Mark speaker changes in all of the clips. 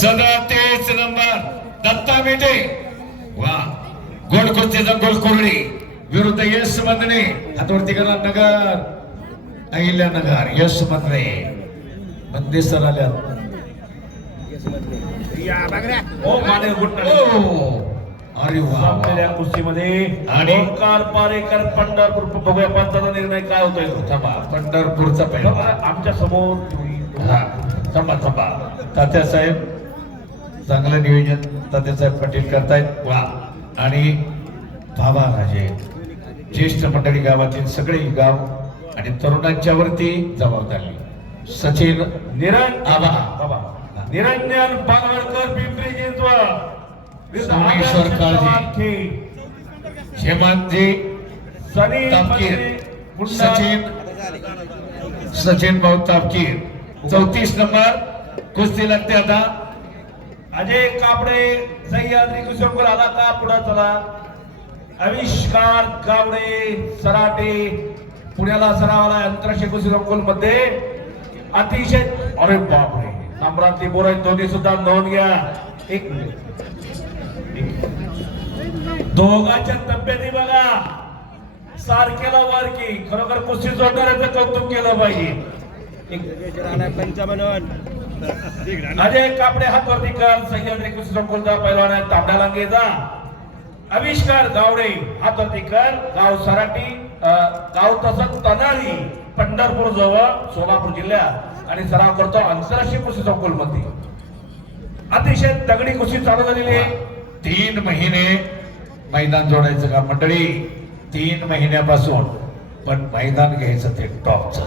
Speaker 1: सदा तेच नंबर. दत्ता मेटे वा. गोड कुस्तीचा गोल कोरडी. विरुद्ध यश मंदणे हातवरती करा नगर. अहिल्या नगर. यश मंदणे मंदिर सर आल्या.
Speaker 2: हो
Speaker 1: ओ अरे वा.
Speaker 2: संपलेल्या कुस्तीमध्ये
Speaker 1: आणि-
Speaker 2: ओंकार पारेकर पंढरपूर. बघूया पंचाचा निर्णय काय होतोय.
Speaker 1: थांबा. पंढरपूरचा पहिला.
Speaker 2: आमच्यासमोर
Speaker 1: हा. थांबा थांबा. तात्यासाहेब चांगलं नियोजन तात्यासाहेब पाटील करतायत. वा. आणि बाबा राजे ज्येष्ठ मंडळी गावातील सगळे गाव आणि तरुणांच्या वरती जबाबदारी. सचिन
Speaker 2: निरंजन
Speaker 1: आबा.
Speaker 2: बाबा. निरंजन पानवडकर पिंपरी चिंचवड.
Speaker 1: सोमेश्वर काळजी.
Speaker 2: काळजी
Speaker 1: हेमंतजी
Speaker 2: सनी
Speaker 1: तापकीर. सचिन सचिन भाऊ तापकीर. चौतीस नंबर कुस्ती लागते आता.
Speaker 2: अजय कापडे सह्याद्री कुशलपूर आला का पुढे चला. आविष्कार कावडे सराटे पुण्याला सरावाला अंतरराष्ट्रीय कुस्ती संकुलमध्ये अतिशय अरे बापरे नंबरातली बोर आहेत दोन्ही सुद्धा नोंद घ्या. एक मिनिट. दोघांच्या तब्येती बघा. सारखेला वर की खरोखर कुस्ती जोडणाऱ्याचं कौतुक केलं पाहिजे. एक अजय कापडे हातवरती कर सह्याद्री कुस्ती संकुलचा पैलवान तांबडा लांगेचा आविष्कार गावडे हातवरती कर गाव सराटी गाव तसंच तनाळी पंढरपूर जवळ सोलापूर जिल्ह्यात. आणि सराव करतो आंतरराष्ट्रीय कृषी संकुलमध्ये अतिशय दगडी कृषी चालू झालेली आहे.
Speaker 1: तीन महिने मैदान जोडायचं का मंडळी? तीन महिन्यापासून पण मैदान घ्यायचं ते टॉपच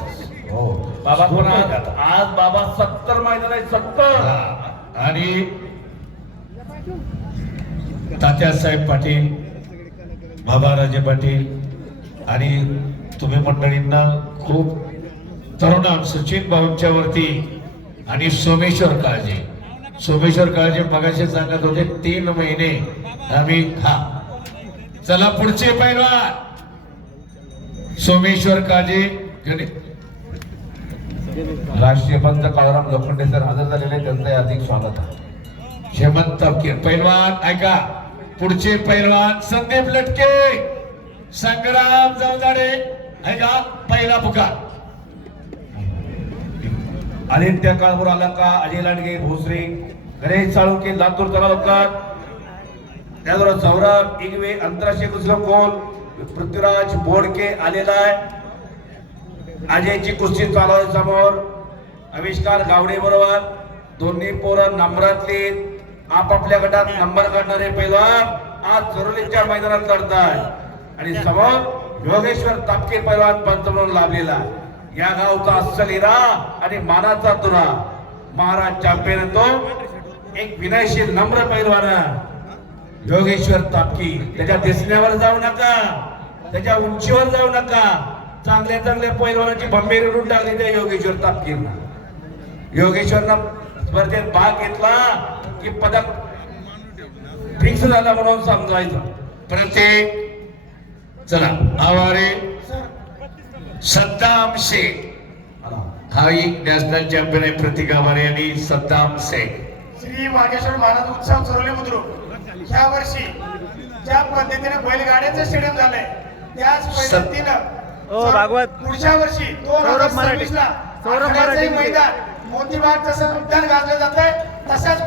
Speaker 1: हो.
Speaker 2: बाबा पण आज. आज बाबा सत्तर मैदान आहे सत्तर.
Speaker 1: आणि तात्यासाहेब पाटील बाबाराजे पाटील आणि तुम्ही मंडळींना खूप तरुण सचिन भाऊंच्या वरती आणि सोमेश्वर काळजी. सोमेश्वर काळजी मगाशी सांगत होते तीन महिने आम्ही हा. चला पुढचे पैलवान. सोमेश्वर काळजी गणे-
Speaker 3: राष्ट्रीय पंत काळाराम लोखंडे सर हजर झालेले त्यांचं अधिक स्वागत आहे.
Speaker 1: हेमंत पैलवान ऐका. पुढचे पैलवान संदीप लटके. संग्राम जवजाडे ऐका पहिला पुकार.
Speaker 2: आदित्य काळभोर आला का अजय लांडगे भोसरे. गणेश साळुंके लातूर तलावकर. त्याचबरोबर सौरभ इगवे आंतरराष्ट्रीय कुसलम कोल. पृथ्वीराज बोडके आलेला आहे. अजयची कुस्ती चालू आहे समोर. आविष्कार गावडे बरोबर. दोन्ही पोरं नंबरातली आपापल्या गटात नंबर काढणारे पैलवान आज चरोलीच्या मैदानात लढतात आणि समोर योगेश्वर तापके पैलवान पंच म्हणून लाभलेला. या गावचा अस्सल हिरा आणि मानाचा तुरा. महाराज चॅम्पियन तो. एक विनयशील नम्र पैलवान. योगेश्वर तापकी. त्याच्या दिसण्यावर जाऊ नका. त्याच्या उंचीवर जाऊ नका. चांगल्या चांगल्या पैलवानाची बंबेरी उडून टाकली त्या योगेश्वर तापकीरला योगेश्वरनं स्पर्धेत भाग घेतला की पदक फिक्स झाला म्हणून समजायचं.
Speaker 1: प्रत्येक चला आवारे. सद्दाम शेख. हा एक नॅशनल चॅम्पियन आहे प्रतीक आवारे आणि सद्दाम शेख.
Speaker 4: श्री वागेश्वर महाराज उत्सव चरवले बुद्रुक. ह्या वर्षी ज्या पद्धतीने बैलगाड्याचं स्टेडियम झालंय त्याच पद्धतीनं
Speaker 5: ओ, भागवत.
Speaker 4: पुढच्या वर्षी दोन
Speaker 5: सौरभ मराठे. सौरभ मराठे.
Speaker 4: मैदान मोतीबाग जसं उद्यान गाजलं जात आहे तशाच